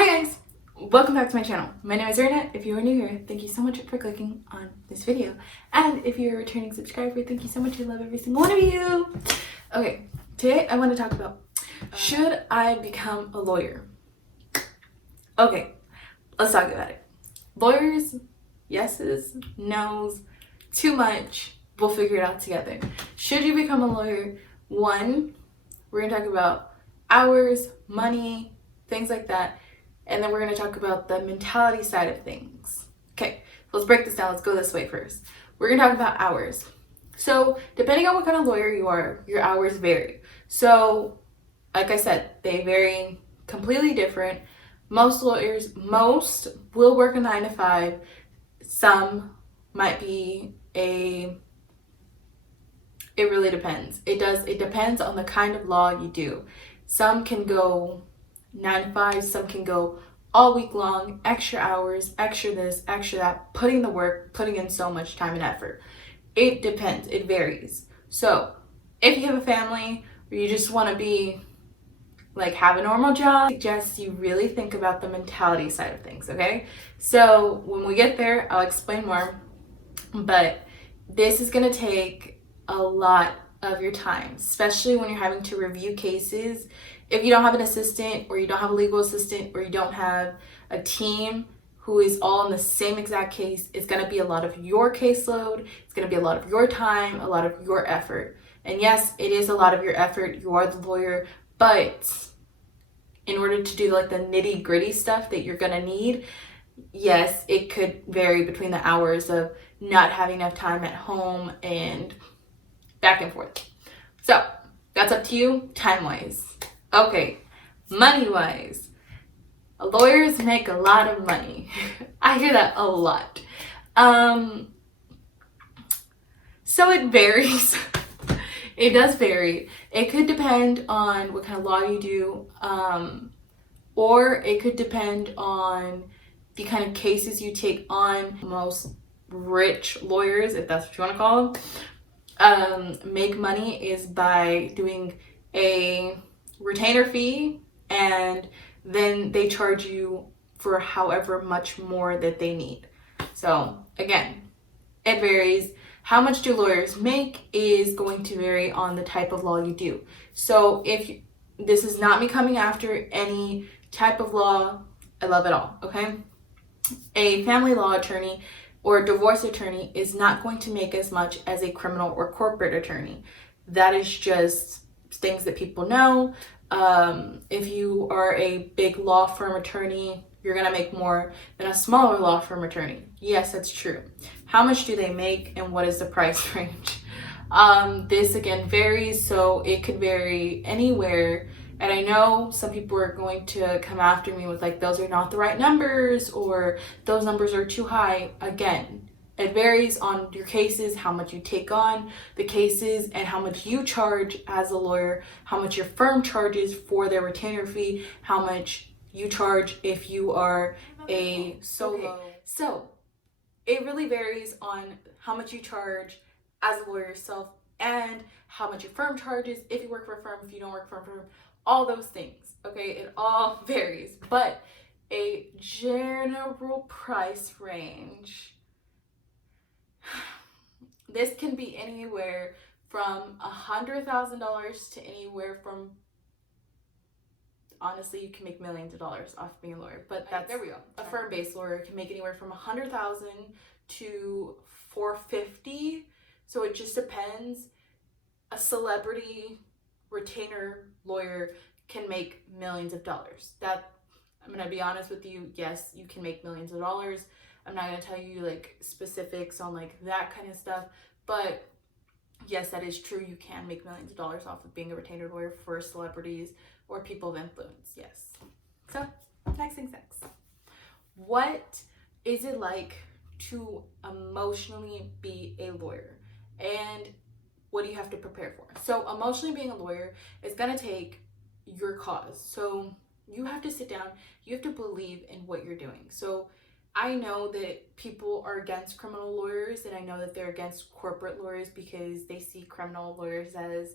Hi guys, welcome back to my channel. My name is Reyna. If you are new here, thank you so much for clicking on this video. And if you're a returning subscriber, thank you so much. I love every single one of you. Okay, today I want to talk about, should I become a lawyer? Okay, let's talk about it. Lawyers, yeses, nos, too much. We'll figure it out together. Should you become a lawyer? One, we're going to talk about hours, money, things like that. And then we're going to talk about the mentality side of things. Okay, let's break this down. Let's go this way first. We're going to talk about hours. So depending on what kind of lawyer you are, your hours vary. So like I said, they vary completely different. Most lawyers, will work a 9 to 5. Some might be it really depends. It depends on the kind of law you do. Some can go 9 to 5, some can go all week long, extra hours, extra this, extra that, putting the work, putting in so much time and effort. It depends, it varies. So if you have a family or you just want to be have a normal job, I suggest you really think about the mentality side of things, okay? So when we get there, I'll explain more, but this is going to take a lot of your time, especially when you're having to review cases. If you don't have an assistant, or you don't have a legal assistant, or you don't have a team who is all in the same exact case, it's going to be a lot of your caseload. It's going to be a lot of your time, a lot of your effort. And yes, it is a lot of your effort. You are the lawyer, but in order to do the nitty gritty stuff that you're going to need, yes, it could vary between the hours of not having enough time at home and back and forth. So that's up to you time-wise. Okay, money-wise, lawyers make a lot of money. I hear that a lot. So it varies. It does vary. It could depend on what kind of law you do, or it could depend on the kind of cases you take on. Most rich lawyers, if that's what you want to call them, make money is by doing a retainer fee, and then they charge you for however much more that they need. So again, it varies. How much do lawyers make is going to vary on the type of law you do. So this is not me coming after any type of law. I love it all, okay? A family law attorney or divorce attorney is not going to make as much as a criminal or corporate attorney. That is just things that people know. If you are a big law firm attorney, you're gonna make more than a smaller law firm attorney. Yes, that's true. How much do they make and what is the price range? This again varies, so it could vary anywhere. And I know some people are going to come after me with those are not the right numbers, or those numbers are too high. Again, it varies on your cases, how much you take on the cases, and how much you charge as a lawyer, how much your firm charges for their retainer fee, how much you charge if you are a solo. Okay. So it really varies on how much you charge as a lawyer yourself, and how much your firm charges, if you work for a firm, if you don't work for a firm, all those things, okay? It all varies, but a general price range, this can be anywhere from $100,000 to anywhere from, honestly, you can make millions of dollars off being a lawyer, but there we go. A firm-based lawyer can make anywhere from $100,000 to $450,000. So it just depends. A celebrity retainer lawyer can make millions of dollars. That, I'm gonna be honest with you, yes, you can make millions of dollars. I'm not gonna tell you specifics on that kind of stuff, but yes, that is true. You can make millions of dollars off of being a retainer lawyer for celebrities or people of influence, yes. So, next thing's next. What is it like to emotionally be a lawyer? And what do you have to prepare for? So, emotionally being a lawyer is gonna take your cause. So, you have to sit down, you have to believe in what you're doing. So, I know that people are against criminal lawyers, and I know that they're against corporate lawyers because they see criminal lawyers as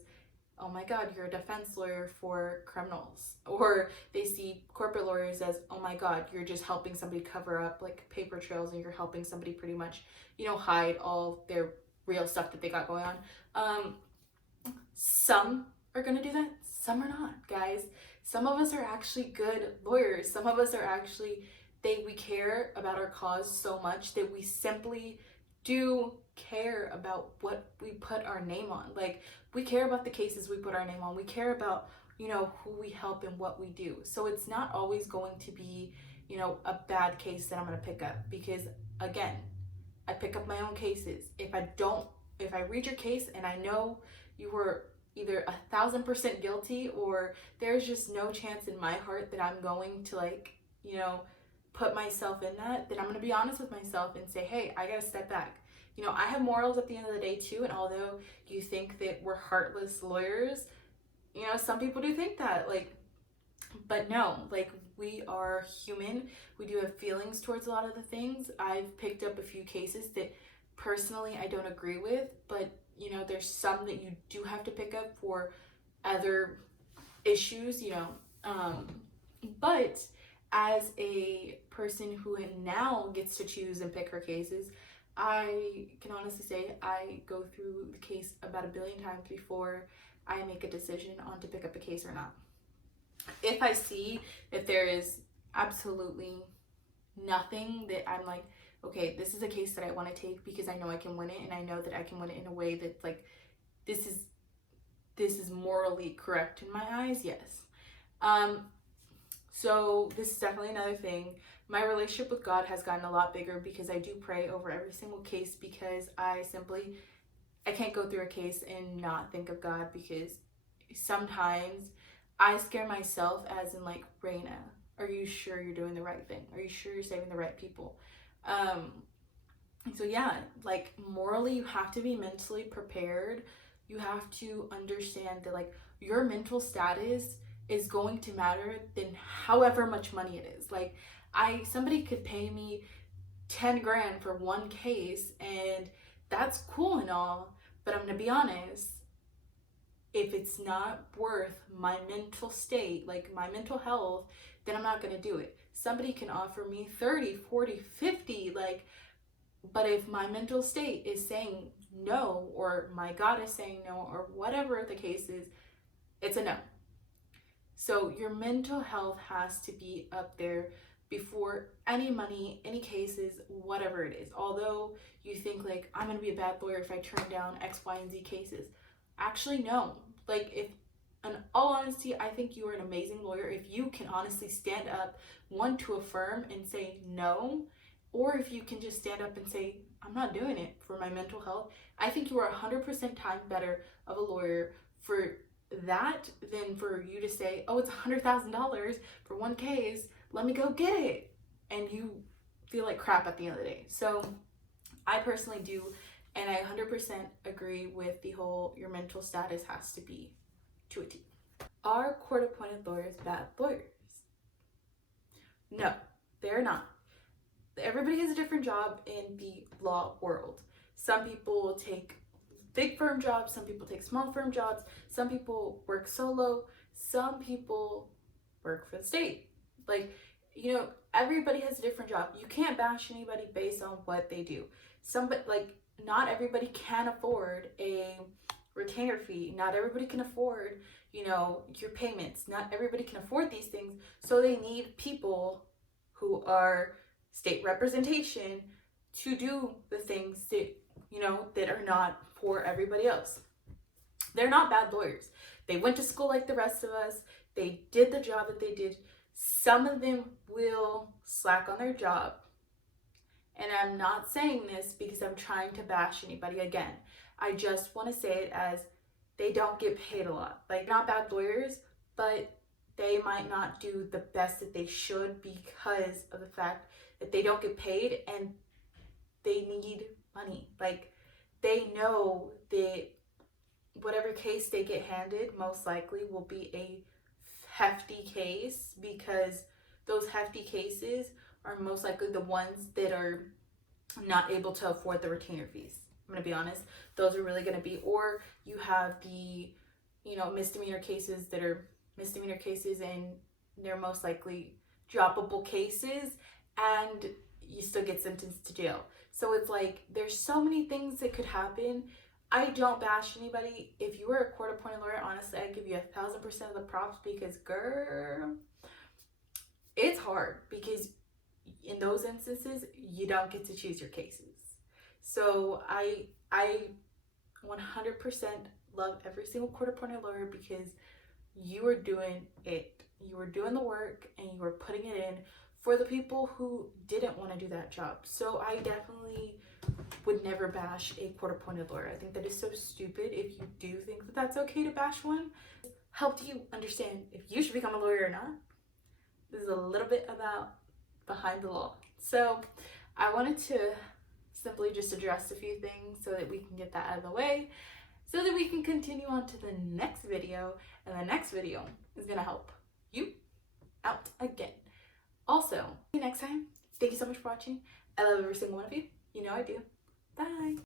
oh my God, you're a defense lawyer for criminals. Or they see corporate lawyers as, oh my God, you're just helping somebody cover up like paper trails and you're helping somebody pretty much, hide all their real stuff that they got going on. Some are going to do that, some are not, guys. Some of us are actually good lawyers. Some of us are actually, we care about our cause so much that we simply do care about what we put our name on. Like, we care about the cases we put our name on. We care about, who we help and what we do. So it's not always going to be, a bad case that I'm going to pick up, because again, I pick up my own cases. If I read your case and I know you were either 1,000% guilty, or there's just no chance in my heart that I'm going to put myself in that, then I'm going to be honest with myself and say, hey, I got to step back. I have morals at the end of the day too. And although you think that we're heartless lawyers, some people do think that, but no, we are human. We do have feelings towards a lot of the things. I've picked up a few cases that personally I don't agree with, but there's some that you do have to pick up for other issues, but as a person who now gets to choose and pick her cases, I can honestly say I go through the case about 1 billion times before I make a decision on to pick up a case or not. If I see that there is absolutely nothing that I'm like, okay, this is a case that I want to take because I know I can win it, and I know that I can win it in a way that's like, this is morally correct in my eyes, yes. So this is definitely another thing. My relationship with God has gotten a lot bigger because I do pray over every single case, because I can't go through a case and not think of God, because sometimes I scare myself, as in like, Reyna, are you sure you're doing the right thing? Are you sure you're saving the right people? So yeah, like, morally, you have to be mentally prepared. You have to understand that like your mental status is going to matter than however much money it is. Like, somebody could pay me 10 grand for one case, and that's cool and all, but I'm gonna be honest, if it's not worth my mental state, like my mental health, then I'm not going to do it. Somebody can offer me 30, 40, 50, but if my mental state is saying no, or my God is saying no, or whatever the case is, it's a no. So your mental health has to be up there before any money, any cases, whatever it is. Although you think like, I'm going to be a bad lawyer if I turn down X, Y, and Z cases. Actually, no. Like, if, in all honesty, I think you are an amazing lawyer if you can honestly stand up, one, to affirm and say no, or if you can just stand up and say, I'm not doing it for my mental health. I think you are 100% time better of a lawyer for that than for you to say, oh, it's $100,000 for one case, let me go get it, and you feel like crap at the end of the day. So I personally do, and I 100% agree with the whole, your mental status has to be to a T. Are court-appointed lawyers bad lawyers? No, they're not. Everybody has a different job in the law world. Some people take big firm jobs, some people take small firm jobs, some people work solo, some people work for the state. Like, everybody has a different job. You can't bash anybody based on what they do. Not everybody can afford a retainer fee. Not everybody can afford, your payments. Not everybody can afford these things. So they need people who are state representation to do the things that, that are not for everybody else. They're not bad lawyers. They went to school like the rest of us. They did the job that they did. Some of them will slack on their job. And I'm not saying this because I'm trying to bash anybody again. I just want to say it as, they don't get paid a lot. Like, not bad lawyers, but they might not do the best that they should because of the fact that they don't get paid and they need money. Like, they know that whatever case they get handed most likely will be a hefty case, because those hefty cases are most likely the ones that are not able to afford the retainer fees. I'm going to be honest. Those are really going to be, or you have the misdemeanor cases that are misdemeanor cases, and they're most likely droppable cases, and you still get sentenced to jail. So it's like there's so many things that could happen. I don't bash anybody. If you were a court-appointed lawyer, honestly, I give you 1,000% of the props, because girl, it's hard, because in those instances you don't get to choose your cases. So I 100% love every single court-appointed lawyer, because you are doing it. You are doing the work, and you are putting it in for the people who didn't want to do that job. So I definitely would never bash a court-appointed lawyer. I think that is so stupid. If you do think that that's okay to bash one, helped you understand if you should become a lawyer or not. This is a little bit about behind the law. So I wanted to simply just address a few things so that we can get that out of the way, so that we can continue on to the next video. And the next video is gonna help you out again. Also, see you next time. Thank you so much for watching. I love every single one of you. You know I do. Bye.